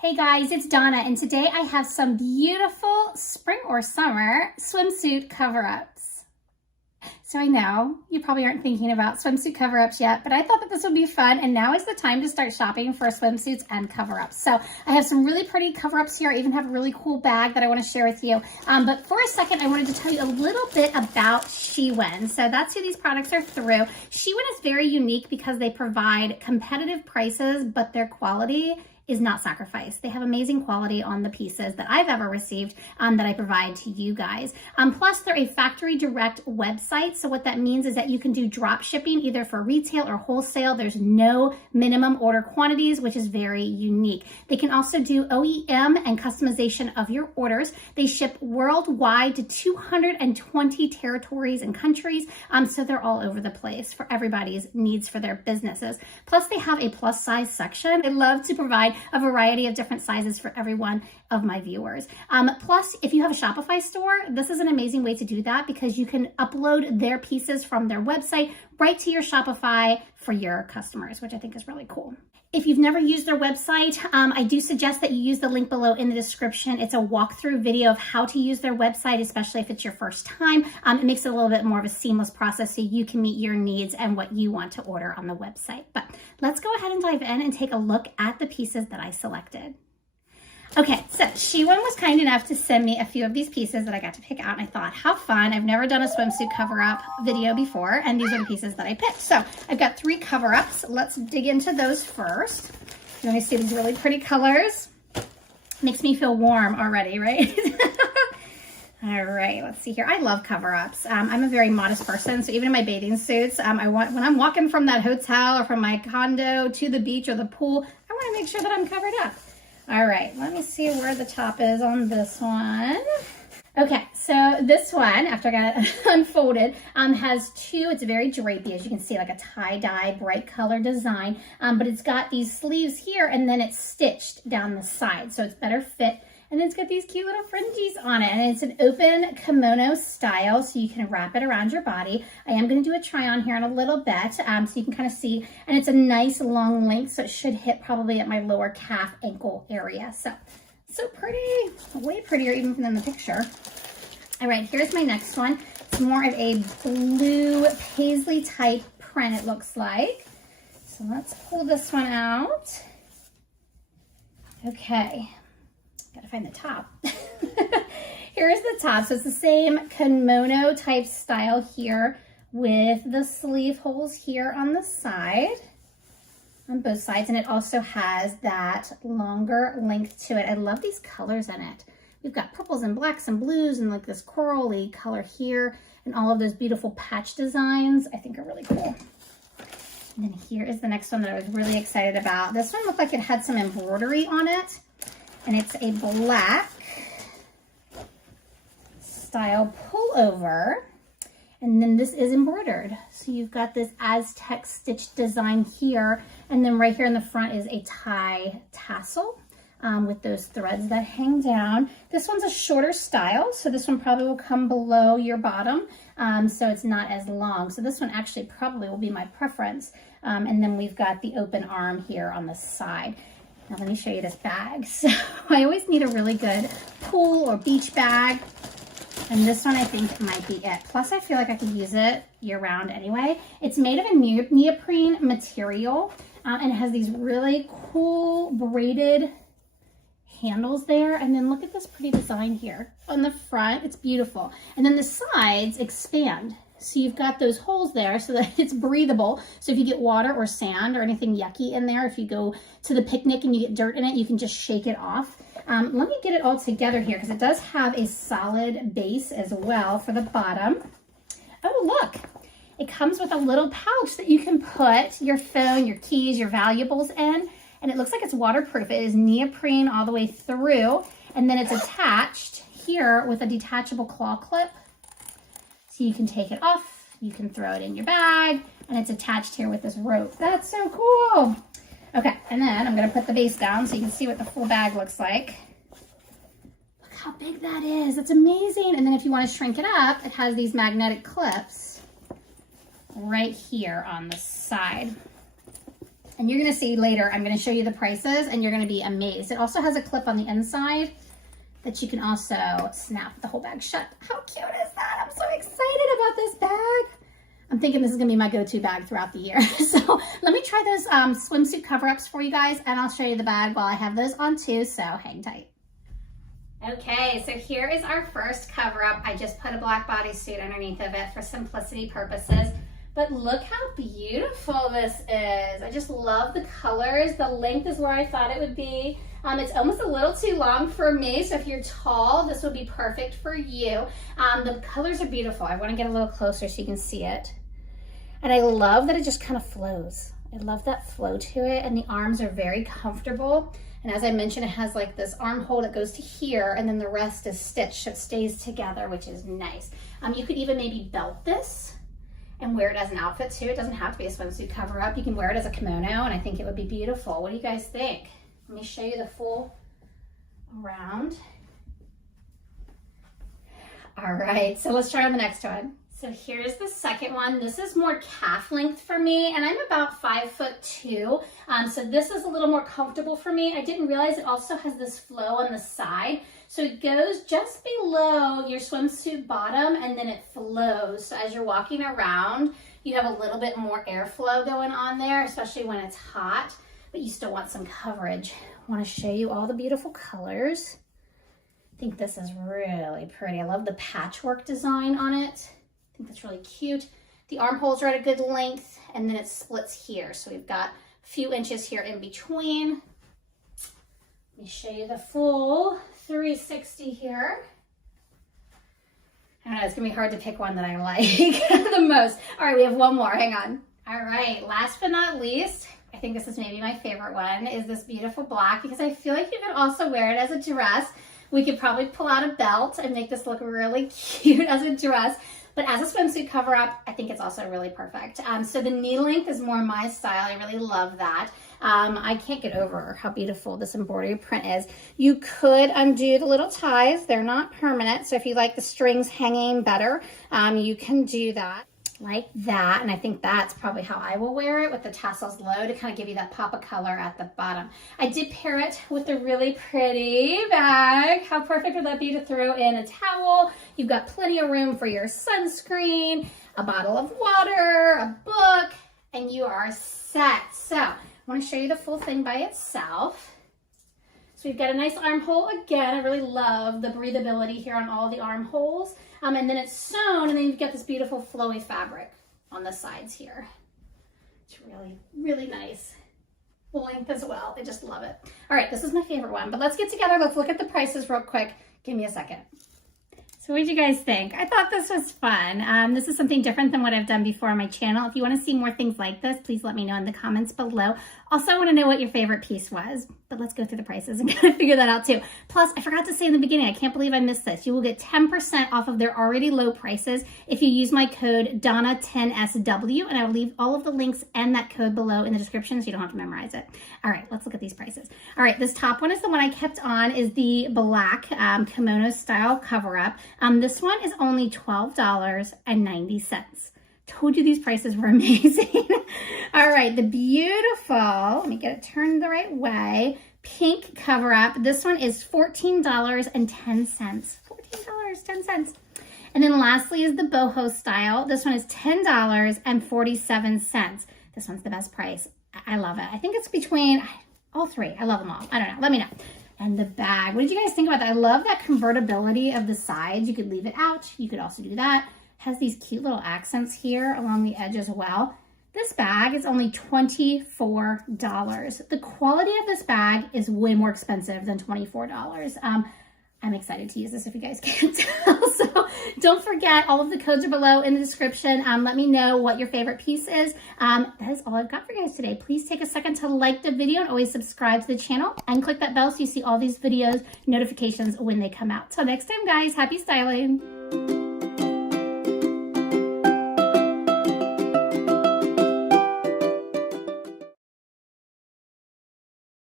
Hey guys, it's Donna, and today I have some beautiful spring or summer swimsuit cover-ups. So I know you probably aren't thinking about swimsuit cover-ups yet, but I thought that this would be fun, and now is the time to start shopping for swimsuits and cover-ups. So I have some really pretty cover-ups here. I even have a really cool bag that I want to share with you. But for a second, I wanted to tell you a little bit about Shewin. So that's who these products are through. Shewin is very unique because they provide competitive prices, but their quality is not sacrificed. They have amazing quality on the pieces that I've ever received that I provide to you guys. Plus, they're a factory direct website. So what that means is that you can do drop shipping either for retail or wholesale. There's no minimum order quantities, which is very unique. They can also do OEM and customization of your orders. They ship worldwide to 220 territories and countries. So they're all over the place for everybody's needs for their businesses. Plus, they have a plus size section. I love to provide a variety of different sizes for every one of my viewers. Plus, if you have a Shopify store, this is an amazing way to do that because you can upload their pieces from their website right to your Shopify for your customers, which I think is really cool. If you've never used their website, I do suggest that you use the link below in the description. It's a walkthrough video of how to use their website, especially if it's your first time. It makes it a little bit more of a seamless process so you can meet your needs and what you want to order on the website. But let's go ahead and dive in and take a look at the pieces that I selected. Okay, so Shewin was kind enough to send me a few of these pieces that I got to pick out, and I thought, how fun. I've never done a swimsuit cover-up video before, and these are the pieces that I picked. So I've got 3 cover-ups. Let's dig into those first. You're gonna see these really pretty colors. Makes me feel warm already, right? All right, let's see here. I love cover-ups. I'm a very modest person, so even in my bathing suits, when I'm walking from that hotel or from my condo to the beach or the pool, I wanna make sure that I'm covered up. All right, let me see where the top is on this one. Okay, so this one, after I got it unfolded, has 2, it's very drapey, as you can see, like a tie-dye, bright color design, but it's got these sleeves here, and then it's stitched down the side, so it's better fit. And it's got these cute little fringes on it, and it's an open kimono style, so you can wrap it around your body. I am going to do a try on here in a little bit, so you can kind of see, and it's a nice long length, so it should hit probably at my lower calf ankle area. So pretty, way prettier even than the picture. All right, here's my next one. It's more of a blue paisley type print, it looks like. So let's pull this one out. Okay. Gotta find the top. Here's the top. So it's the same kimono type style here with the sleeve holes here on the side, on both sides. And it also has that longer length to it. I love these colors in it. We've got purples and blacks and blues and like this corally color here and all of those beautiful patch designs I think are really cool. And then here is the next one that I was really excited about. This one looked like it had some embroidery on it. And it's a black style pullover. And then this is embroidered. So you've got this Aztec stitch design here. And then right here in the front is a tie tassel with those threads that hang down. This one's a shorter style. So this one probably will come below your bottom. So it's not as long. So this one actually probably will be my preference. And then we've got the open arm here on the side. Now let me show you this bag. So I always need a really good pool or beach bag. And this one I think might be it. Plus I feel like I could use it year round anyway. It's made of a neoprene material and it has these really cool braided handles there. And then look at this pretty design here. On the front, it's beautiful. And then the sides expand. So you've got those holes there so that it's breathable. So if you get water or sand or anything yucky in there, if you go to the picnic and you get dirt in it, you can just shake it off. Let me get it all together here because it does have a solid base as well for the bottom. Oh, look, it comes with a little pouch that you can put your phone, your keys, your valuables in. And it looks like it's waterproof. It is neoprene all the way through. And then it's attached here with a detachable claw clip. So you can take it off, you can throw it in your bag, and it's attached here with this rope. That's so cool. Okay, and then I'm gonna put the base down so you can see what the full bag looks like. Look how big that is, that's amazing. And then if you wanna shrink it up, it has these magnetic clips right here on the side. And you're gonna see later, I'm gonna show you the prices and you're gonna be amazed. It also has a clip on the inside that you can also snap the whole bag shut. How cute is that? I'm so excited about this bag. I'm thinking this is gonna be my go-to bag throughout the year. So let me try those swimsuit cover-ups for you guys, and I'll show you the bag while I have those on too, so hang tight. Okay, so here is our first cover-up. I just put a black bodysuit underneath of it for simplicity purposes. But look how beautiful this is. I just love the colors. The length is where I thought it would be. It's almost a little too long for me, so if you're tall, this would be perfect for you. The colors are beautiful. I want to get a little closer so you can see it. And I love that it just kind of flows. I love that flow to it, and the arms are very comfortable. And as I mentioned, it has like this armhole that goes to here, and then the rest is stitched, so it stays together, which is nice. You could even maybe belt this and wear it as an outfit too. It doesn't have to be a swimsuit cover up. You can wear it as a kimono, and I think it would be beautiful. What do you guys think? Let me show you the full around. All right, so let's try on the next one. So here's the second one. This is more calf length for me, and I'm about 5'2". So this is a little more comfortable for me. I didn't realize it also has this flow on the side. So it goes just below your swimsuit bottom, and then it flows. So as you're walking around, you have a little bit more airflow going on there, especially when it's hot, but you still want some coverage. I want to show you all the beautiful colors. I think this is really pretty. I love the patchwork design on it. I think that's really cute. The armholes are at a good length, and then it splits here. So we've got a few inches here in between. Let me show you the full 360 here. I don't know, it's gonna be hard to pick one that I like the most. All right, we have one more, hang on. All right, last but not least, I think this is maybe my favorite one, is this beautiful black, because I feel like you could also wear it as a dress. We could probably pull out a belt and make this look really cute as a dress. But as a swimsuit cover up, I think it's also really perfect. So the knee length is more my style. I really love that. I can't get over how beautiful this embroidery print is. You could undo the little ties. They're not permanent. So if you like the strings hanging better, you can do that like that. And I think that's probably how I will wear it, with the tassels low to kind of give you that pop of color at the bottom. I did pair it with a really pretty bag. How perfect would that be to throw in a towel? You've got plenty of room for your sunscreen, a bottle of water, a book, and you are set. So I want to show you the full thing by itself. So we've got a nice armhole again. I really love the breathability here on all the armholes. And then it's sewn, and then you've got this beautiful flowy fabric on the sides here. It's really, really nice. Length as well. I just love it. All right, this is my favorite one, but let's get together. Let's look at the prices real quick. Give me a second. So what did you guys think? I thought this was fun. This is something different than what I've done before on my channel. If you want to see more things like this, please let me know in the comments below. Also, I want to know what your favorite piece was, but let's go through the prices and kind of figure that out too. Plus, I forgot to say in the beginning, I can't believe I missed this. You will get 10% off of their already low prices if you use my code Donna10SW, and I will leave all of the links and that code below in the description so you don't have to memorize it. All right, let's look at these prices. All right, this top one is the one I kept on, is the black kimono style cover up. This one is only $12.90. Told you these prices were amazing. All right, the beautiful, let me get it turned the right way, pink cover up. This one is $14.10. $14.10. And then lastly is the boho style. This one is $10.47. This one's the best price. I love it. I think it's between all three. I love them all. I don't know. Let me know. And the bag. What did you guys think about that? I love that convertibility of the sides. You could leave it out. You could also do that. Has these cute little accents here along the edge as well. This bag is only $24. The quality of this bag is way more expensive than $24. I'm excited to use this if you guys can't tell. So don't forget, all of the codes are below in the description. Let me know what your favorite piece is. That is all I've got for you guys today. Please take a second to like the video and always subscribe to the channel and click that bell so you see all these videos notifications when they come out. Till next time, guys, happy styling.